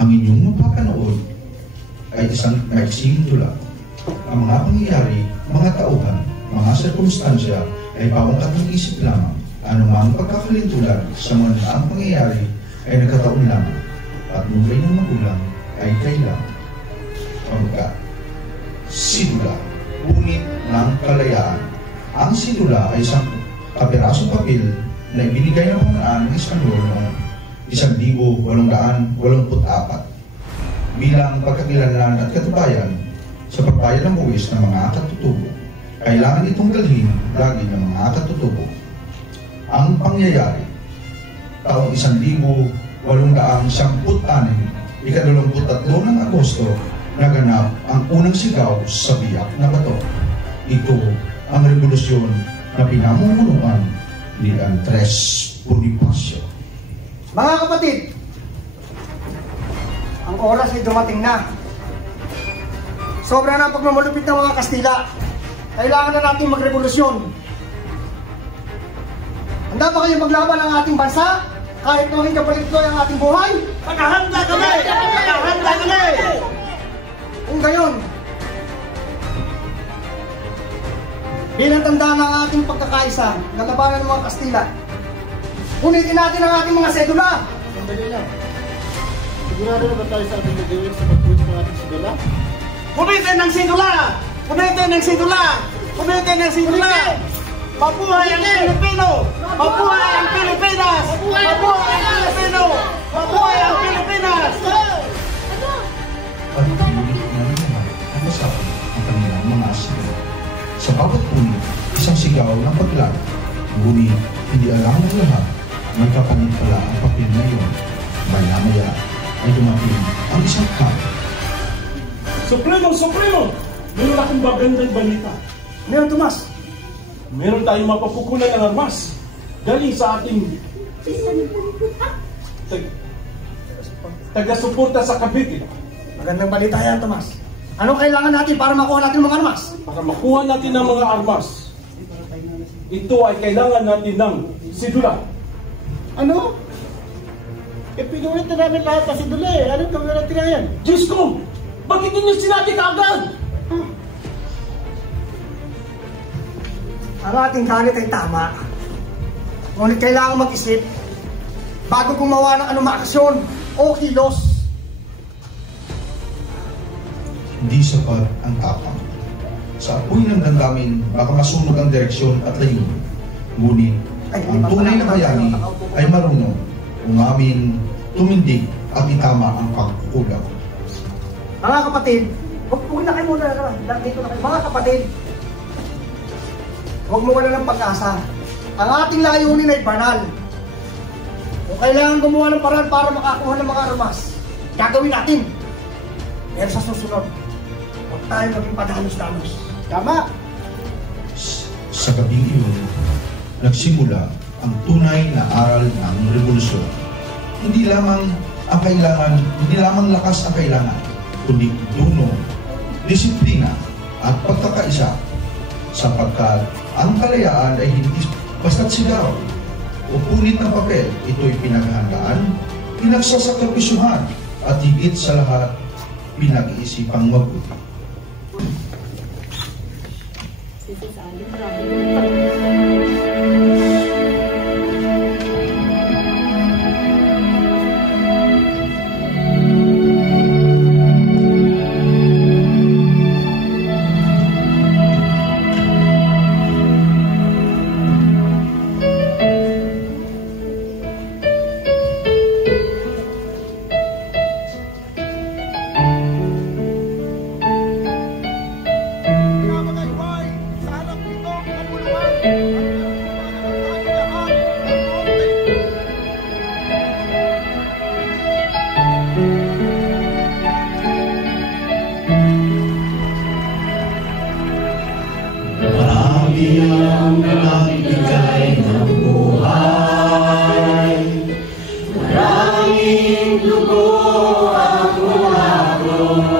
Ang inyong mapapanood ay isang maiksing tula. Ang mga pangyayari, mga tauhan, mga sirkumstansya ay pawangkat ng isip lamang. Anumang pagkakalintulan sa mga naang pangyayari ay nagkataon lamang at nungay ng magulang ay kailangan. Pagka sidula, punit ng kalayaan. Ang sidula ay isang kapirasong papel na ibinigay ng pamalaan ng Espanyol noong 1884 bilang pagkakilanlan at katubayan sa pagbayad ng buwis ng mga katutubo. Kailangan itong dalhin lagi ng mga katutubo. Ang pangyayari, taong 1876, ika-23 ng Agosto, naganap ang unang sigaw sa biyak na bato. Ito ang revolusyon na pinamumunuan ni Andres Bonifacio. Mga kapatid, ang oras ay dumating na. Sobra na ang pagmamalupit ng mga Kastila. Kailangan na natin magrevolusyon. Handa ba kayo maglaban ang ating bansa? Kahit maging kapalit ko ang ating buhay? Nakahanda kami! Nakahanda kami! Kung gayon, bilang tanda ng ating pagkakaisa, nalabanan ng mga Kastila, unitin natin ang ating mga sedula. Sandali lang. Sigurado na ba tayo sa ating gagawin sa pag-pulis ng ating sedula? Punitin ng sedula! Punitin ng sedula! Punitin ng sedula! Mabuhay ang Pilipino! Mabuhay ang Pilipinas! Mabuhay ang Pilipino! Mabuhay ang Pilipinas! Pag-ulit na naman ang masabi ang kanilang mga sigaw. Sa bawat punit, isang sigaw ng paglaga. Ngunit hindi alam ng lahat, may kapalit pala ang papel na iyon. Maya-maya ay dumating ang isang kaya. Supremo! Meron akong magandang balita. Meron, Tomas. Meron tayong mapapukunan ng armas galing sa ating taga-suporta sa Cavite. Magandang balita yan, Tomas. Anong kailangan natin para makuha natin mga armas? Para makuha natin ang mga armas, ito ay kailangan natin ng sidula. Ano? Pinulit na namin lahat sa sidula eh. Anong gawin natin ngayon? Diyos ko! Bakit ninyo sinabi kaagad? Ang ating galit ay tama. Ngunit kailangan mag-isip bago gumawa ng anumang aksyon o kilos. Hindi sapat ang tapang. Sa apoy ng damdamin, baka masunog ang direksyon at layunin. Ngunit, ang tunay na bayani ay marunong, umamin, tumindig at itama ang pagkukulang. Mga kapatid, huwag na kayo muna dito na kayo. Mga kapatid, huwag mo wala ng pag-asa. Ang ating layunin ay banal. Kung kailangan gumawa ng paraan para makakuha ng mga armas, gagawin natin. Pero sa susunod, huwag tayo maging padalos-dalos. Tama! Sa gabing iyon, nagsimula ang tunay na aral ng revolusyon. Hindi lamang lakas ang kailangan, kundi duno, disiplina at pagkakaisa, sapagkat ang kalayaan ay hindi basta't sigaw o punit ng papel. Ito'y pinaghahandaan, pinagsasakripisyuhan at higit sa lahat, pinag-iisipang mabuti. Marami ang nagbigay ng buhay, maraming dugo ang ulapon.